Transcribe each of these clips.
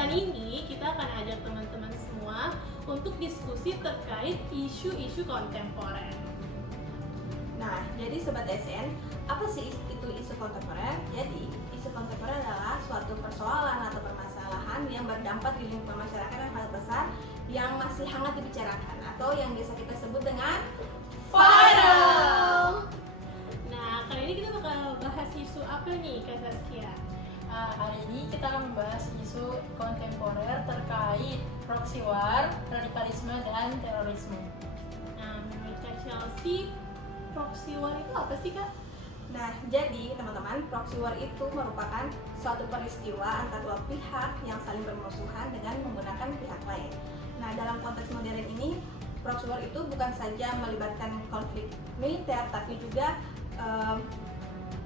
kesempatan ini kita akan ajak teman-teman semua untuk diskusi terkait isu-isu kontemporer. Nah, jadi Sobat SN, apa sih itu isu kontemporer? Jadi, isu kontemporer adalah suatu persoalan atau permasalahan yang berdampak di lingkungan masyarakat yang sangat besar yang masih hangat dibicarakan atau yang biasa kita sebut dengan viral. Nah, kali ini kita bakal bahas isu apa nih, Kak Saskia? Hari ini kita akan membahas isu kontemporer terkait proxy war, radikalisme, dan terorisme. Nah, menurut Kak Chelsea, proxy war itu apa sih, Kak? Nah, jadi teman-teman, proxy war itu merupakan suatu peristiwa antara dua pihak yang saling bermusuhan dengan menggunakan pihak lain. Nah, dalam konteks modern ini, proxy war itu bukan saja melibatkan konflik militer, tapi juga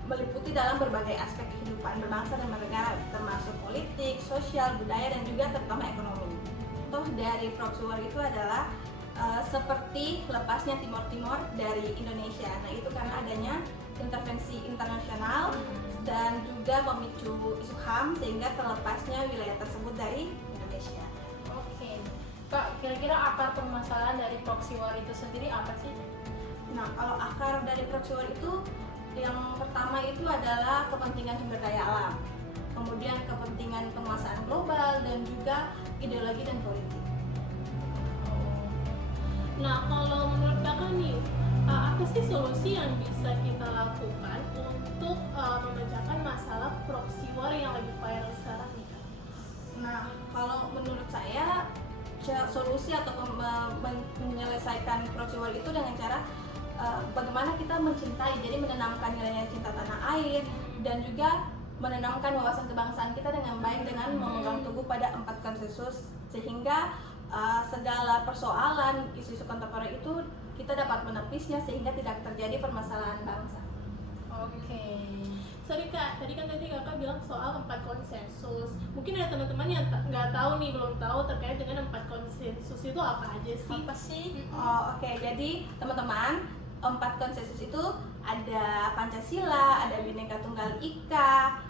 meliputi dalam berbagai aspek kehidupan berbangsa dan bernegara, termasuk politik, sosial, budaya, dan juga terutama ekonomi. Contoh dari proxy war itu adalah seperti lepasnya Timor Timur dari Indonesia. Nah, itu karena adanya intervensi internasional dan juga memicu isu HAM sehingga terlepasnya wilayah tersebut dari Indonesia. Oke, Kak, kira-kira akar permasalahan dari proxy war itu sendiri apa sih? Nah, kalau akar dari proxy war itu yang pertama itu adalah kepentingan sumber daya alam, kemudian kepentingan penguasaan global, dan juga ideologi dan politik. Nah, kalau menurut Kakak nih, apa sih solusi yang bisa kita lakukan untuk memecahkan masalah proxy war yang lagi viral sekarang nih, Kak? Nah, kalau menurut saya solusi atau menyelesaikan proxy war itu dengan cara bagaimana kita mencintai, jadi menanamkan nilai cinta tanah air dan juga menanamkan wawasan kebangsaan kita dengan baik dengan memegang teguh pada 4 konsensus sehingga segala persoalan isu-isu kontemporer itu kita dapat menepisnya sehingga tidak terjadi permasalahan bangsa. Oke. Sorry Kak, tadi Kakak bilang soal 4 konsensus. Mungkin ada teman-teman yang nggak tahu nih, belum tahu terkait dengan 4 konsensus itu apa aja sih? Apa sih? Oke, jadi teman-teman, 4 konsensus itu ada Pancasila, ada Bhinneka Tunggal Ika,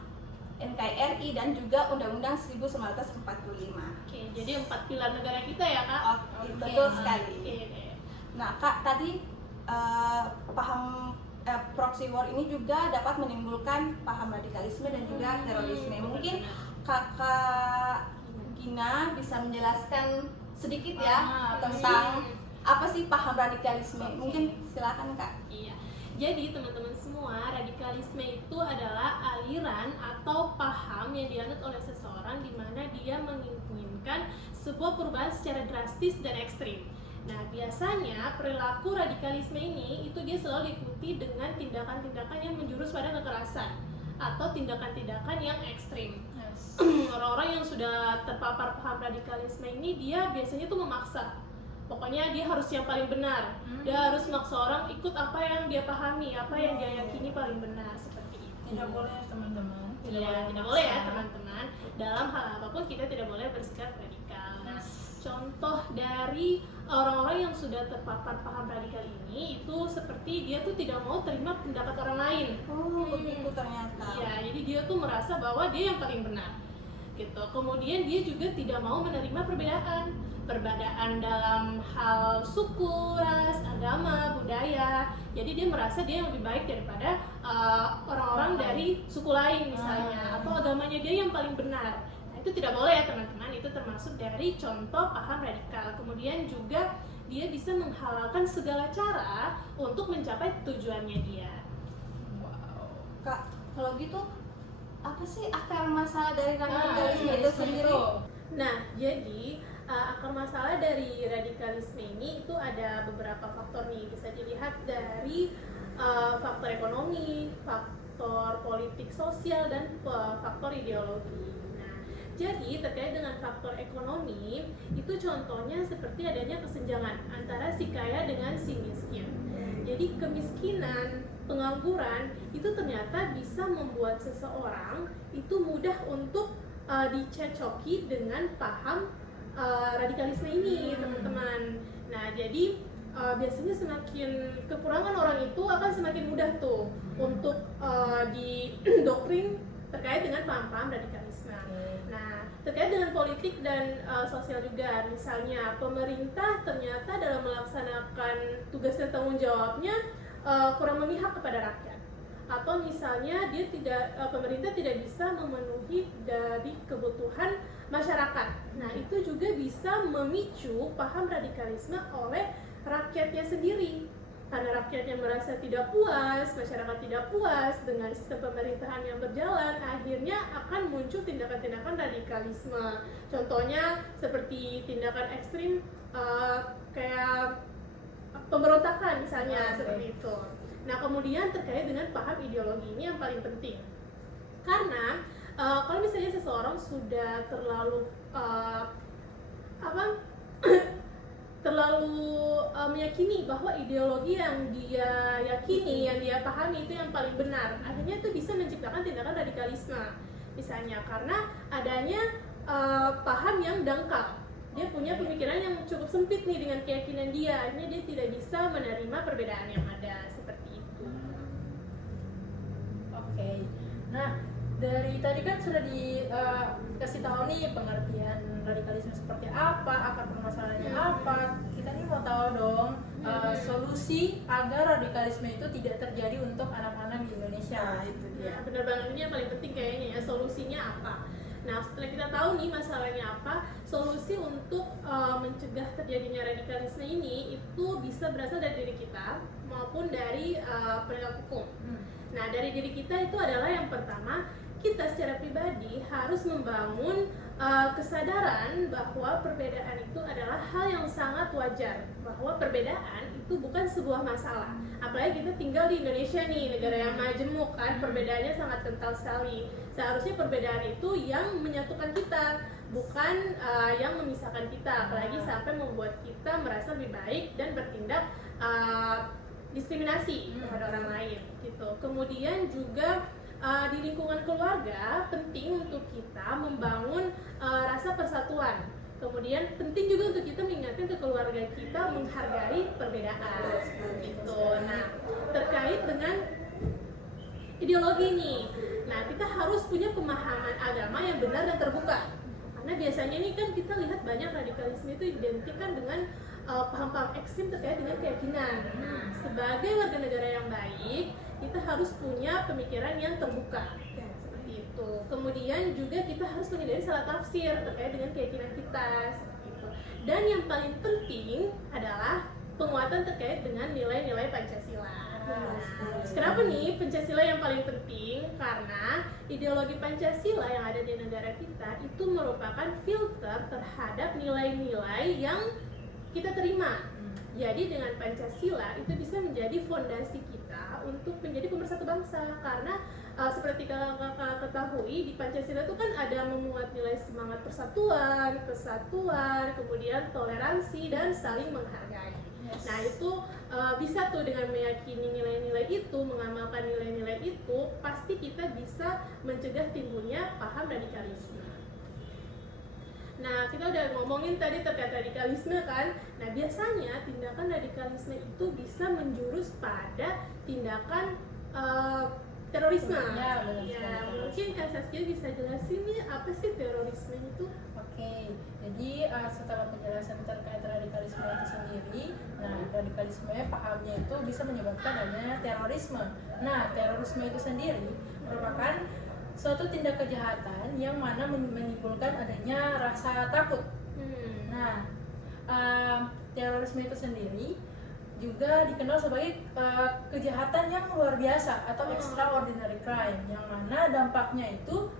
NKRI, dan juga Undang-Undang 1945. Oke, jadi 4 pilar negara kita ya Kak? Oke, betul sekali. Oke. Nah, Kak, tadi paham proxy war ini juga dapat menimbulkan paham radikalisme dan juga terorisme. Mungkin Kakak Gina bisa menjelaskan sedikit ya tentang apa sih paham radikalisme? Mungkin silakan Kak. Iya. Jadi teman-teman semua, radikalisme itu adalah aliran atau paham yang dianut oleh seseorang di mana dia menginginkan sebuah perubahan secara drastis dan ekstrim. Nah, biasanya perilaku radikalisme ini itu dia selalu diikuti dengan tindakan-tindakan yang menjurus pada kekerasan atau tindakan-tindakan yang ekstrim. Yes. Orang-orang yang sudah terpapar paham radikalisme ini dia biasanya tuh memaksa. Pokoknya dia harus yang paling benar. Dia harus maksa orang ikut apa yang dia pahami, apa yang dia yakini paling benar, seperti itu. Tidak boleh teman-teman. Iya, tidak boleh ya teman-teman. Dalam hal apapun kita tidak boleh bersikap radikal. Nah, contoh dari orang-orang yang sudah terpapar paham radikal ini itu seperti dia tuh tidak mau terima pendapat orang lain. Oh, begitu ternyata. Iya, jadi dia tuh merasa bahwa dia yang paling benar. Gitu. Kemudian dia juga tidak mau menerima perbedaan dalam hal suku, ras, agama, budaya. Jadi dia merasa dia yang lebih baik daripada orang-orang dari suku lain misalnya, atau agamanya dia yang paling benar. Nah, itu tidak boleh ya teman-teman, itu termasuk dari contoh paham radikal. Kemudian juga dia bisa menghalalkan segala cara untuk mencapai tujuannya dia. Wow. Kak, kalau gitu apa sih akar masalah dari radikalisme itu sendiri? Nah, jadi akar masalah dari radikalisme ini itu ada beberapa faktor nih, bisa dilihat dari faktor ekonomi, faktor politik sosial, dan faktor ideologi. Nah, jadi terkait dengan faktor ekonomi itu contohnya seperti adanya kesenjangan antara si kaya dengan si miskin. Jadi kemiskinan, pengangguran itu ternyata bisa membuat seseorang itu mudah untuk dicecoki dengan paham radikalisme ini, teman-teman. Nah, jadi biasanya semakin kekurangan orang itu akan semakin mudah tuh untuk didoktrin terkait dengan paham-paham radikalisme. Nah, terkait dengan politik dan sosial juga, misalnya pemerintah ternyata dalam melaksanakan tugas dan tanggung jawabnya kurang memihak kepada rakyat, atau misalnya pemerintah tidak bisa memenuhi dari kebutuhan masyarakat. Nah, itu juga bisa memicu paham radikalisme oleh rakyatnya sendiri. Karena rakyatnya merasa tidak puas, masyarakat tidak puas dengan sistem pemerintahan yang berjalan, akhirnya akan muncul tindakan-tindakan radikalisme. Contohnya seperti tindakan ekstrim kayak pemberontakan misalnya, seperti itu. Nah, kemudian terkait dengan paham ideologi ini yang paling penting. Karena kalau misalnya seseorang sudah terlalu meyakini bahwa ideologi yang dia yakini, yang dia pahami itu yang paling benar, akhirnya itu bisa menciptakan tindakan radikalisme. Misalnya karena adanya paham yang dangkal, dia punya pemikiran yang cukup sempit nih dengan keyakinan dia, akhirnya dia tidak bisa menerima perbedaan yang ada, seperti itu. Oke. Nah, dari tadi kan sudah dikasih tahu nih pengertian radikalisme seperti apa, akar permasalahannya apa. Kita nih mau tahu dong solusi agar radikalisme itu tidak terjadi untuk anak-anak di Indonesia. Itu dia. Benar banget, ini yang paling penting kayaknya ya, solusinya apa. Nah, setelah kita tahu nih masalahnya apa, solusi untuk mencegah terjadinya radikalisme ini itu bisa berasal dari diri kita maupun dari penegak hukum. Nah, dari diri kita itu adalah yang pertama, kita secara pribadi harus membangun kesadaran bahwa perbedaan itu adalah hal yang sangat wajar, bahwa perbedaan itu bukan sebuah masalah. Apalagi kita tinggal di Indonesia nih, negara yang majemuk kan, perbedaannya sangat kental sekali. Seharusnya perbedaan itu yang menyatukan kita, bukan yang memisahkan kita, apalagi sampai membuat kita merasa lebih baik dan bertindak diskriminasi kepada orang lain gitu. Kemudian juga di lingkungan keluarga penting untuk kita membangun rasa persatuan. Kemudian penting juga untuk kita mengingatkan ke keluarga kita menghargai perbedaan gitu. Nah, terkait dengan ideologi nih, nah kita harus punya pemahaman agama yang benar dan terbuka. Karena biasanya nih kan kita lihat banyak radikalisme itu identikan dengan paham-paham ekstrim terkait dengan keyakinan. Nah, sebagai warga negara yang baik, kita harus punya pemikiran yang terbuka, seperti itu. Kemudian juga kita harus menghindari salah tafsir terkait dengan keyakinan kita, seperti itu. Dan yang paling penting adalah penguatan terkait dengan nilai-nilai Pancasila. Nah, kenapa nih Pancasila yang paling penting? Karena ideologi Pancasila yang ada di negara kita itu merupakan filter terhadap nilai-nilai yang kita terima. Jadi dengan Pancasila itu bisa menjadi fondasi kita untuk menjadi pemersatu bangsa. Karena seperti kakak ketahui, di Pancasila itu kan ada memuat nilai semangat persatuan, kesatuan, kemudian toleransi dan saling menghargai. Nah, itu bisa tuh dengan meyakini nilai-nilai itu, mengamalkan nilai-nilai itu, pasti kita bisa mencegah timbulnya paham radikalisme. Nah, kita udah ngomongin tadi terkait radikalisme kan. Nah, biasanya tindakan radikalisme itu bisa menjurus pada tindakan terorisme. Ya, mungkin Kak Saskia bisa jelasin nih apa sih terorisme itu? Oke, jadi setelah penjelasan terkait radikalisme itu sendiri, nah radikalisme pahamnya itu bisa menyebabkan adanya terorisme. Nah, terorisme itu sendiri merupakan suatu tindak kejahatan yang mana menimbulkan adanya rasa takut. Nah, terorisme itu sendiri juga dikenal sebagai kejahatan yang luar biasa atau extraordinary crime, yang mana dampaknya itu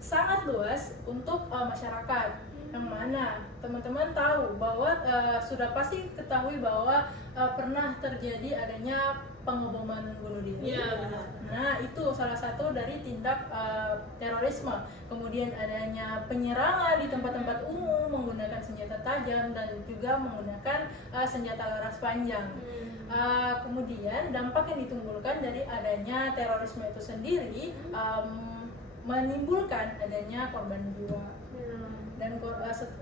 sangat luas untuk masyarakat. Yang mana teman-teman tahu bahwa sudah pasti ketahui bahwa pernah terjadi adanya pengeboman bunuh diri. Ya, benar. Nah, itu salah satu dari tindak terorisme. Kemudian adanya penyerangan di tempat-tempat umum menggunakan senjata tajam dan juga menggunakan senjata laras panjang. Kemudian dampak yang ditimbulkan dari adanya terorisme itu sendiri menimbulkan adanya korban jiwa. Dan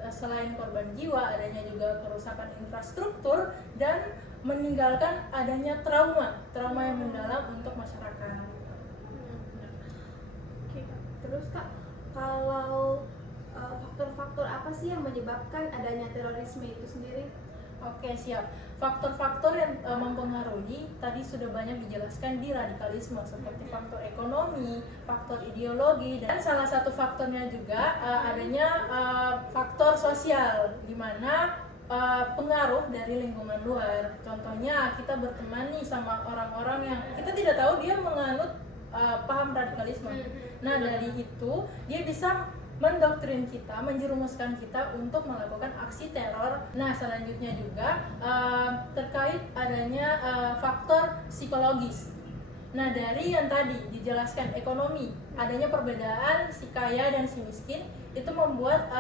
selain korban jiwa, adanya juga kerusakan infrastruktur dan meninggalkan adanya trauma yang mendalam untuk masyarakat. Oke, Terus Kak, kalau faktor-faktor apa sih yang menyebabkan adanya terorisme itu sendiri? Oke, siap. Faktor-faktor yang mempengaruhi tadi sudah banyak dijelaskan di radikalisme, seperti faktor ekonomi, faktor ideologi, dan salah satu faktornya juga adanya faktor sosial, di mana pengaruh dari lingkungan luar. Contohnya kita berteman nih sama orang-orang yang kita tidak tahu dia menganut paham radikalisme. Nah, dari itu dia bisa mendoktrin kita, menjerumuskan kita untuk melakukan aksi teror. Nah, selanjutnya juga terkait adanya faktor psikologis. Nah, dari yang tadi dijelaskan ekonomi, adanya perbedaan si kaya dan si miskin, itu membuat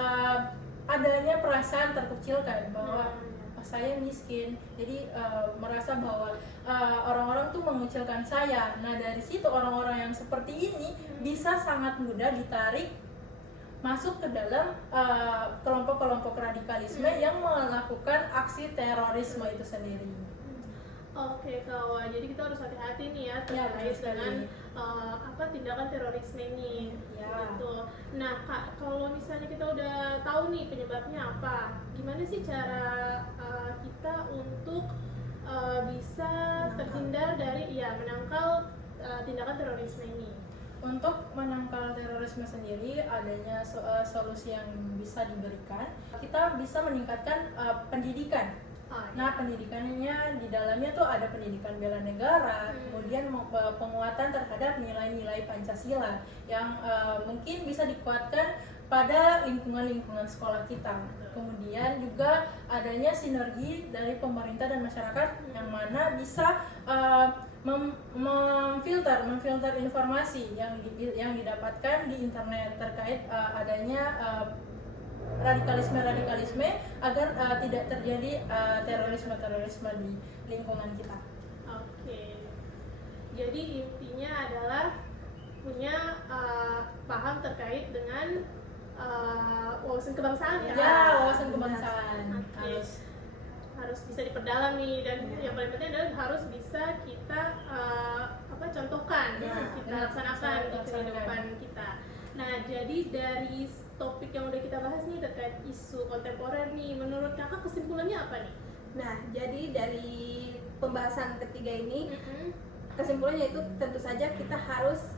adanya perasaan terkecilkan bahwa saya miskin, jadi merasa bahwa orang-orang tuh mengucilkan saya. Nah, dari situ orang-orang yang seperti ini bisa sangat mudah ditarik masuk ke dalam kelompok-kelompok radikalisme yang melakukan aksi terorisme itu sendiri. Oke kawan, jadi kita harus hati-hati nih ya terkait dengan tindakan terorisme ini. Ya. Gitu. Nah Kak, kalau misalnya kita udah tahu nih penyebabnya apa, gimana sih cara kita untuk bisa terhindar dari menangkal tindakan terorisme ini? Untuk menangkal terorisme sendiri adanya solusi yang bisa diberikan. Kita bisa meningkatkan pendidikan. Nah, pendidikannya di dalamnya tuh ada pendidikan bela negara, kemudian penguatan terhadap nilai-nilai Pancasila yang mungkin bisa dikuatkan pada lingkungan-lingkungan sekolah kita. Kemudian juga adanya sinergi dari pemerintah dan masyarakat yang mana bisa memfilter informasi yang didapatkan di internet terkait adanya radikalisme agar tidak terjadi terorisme di lingkungan kita. Oke. Jadi intinya adalah punya paham terkait dengan wawasan kebangsaan ya. Ya, wawasan kebangsaan. Oke. Harus bisa diperdalam nih, dan yang paling penting adalah harus bisa kita contohkan, kita laksanakan di kehidupan kita. Nah, jadi dari topik yang udah kita bahas nih terkait isu kontemporer nih, menurut kakak kesimpulannya apa nih? Nah, jadi dari pembahasan ketiga ini, kesimpulannya itu tentu saja kita harus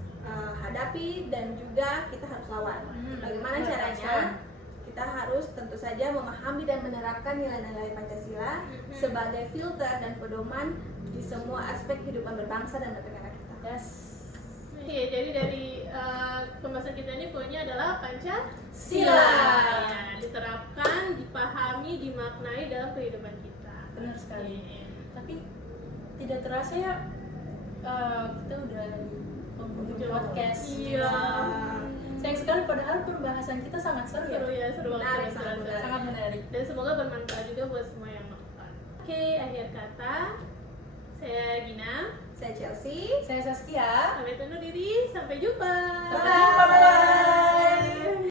hadapi dan juga kita harus lawan. Bagaimana caranya? Kita harus tentu saja memahami dan menerapkan nilai-nilai Pancasila sebagai filter dan pedoman di semua aspek kehidupan berbangsa dan bernegara kita. Yes. Oke, jadi dari pembahasan kita ini poinnya adalah Pancasila. Ya, diterapkan, dipahami, dimaknai dalam kehidupan kita. Benar sekali. Tapi tidak terasa ya kita udah di penghujung podcast. Iya. Sayang sekali, padahal pembahasan kita sangat seru ya. Seru banget, Sangat menarik. Dan semoga bermanfaat juga buat semua yang nonton. Oke, akhir kata, saya Gina, Saya Chelsea. Saya Saskia. pamit undur diri, sampai jumpa. Sampai jumpa. Bye.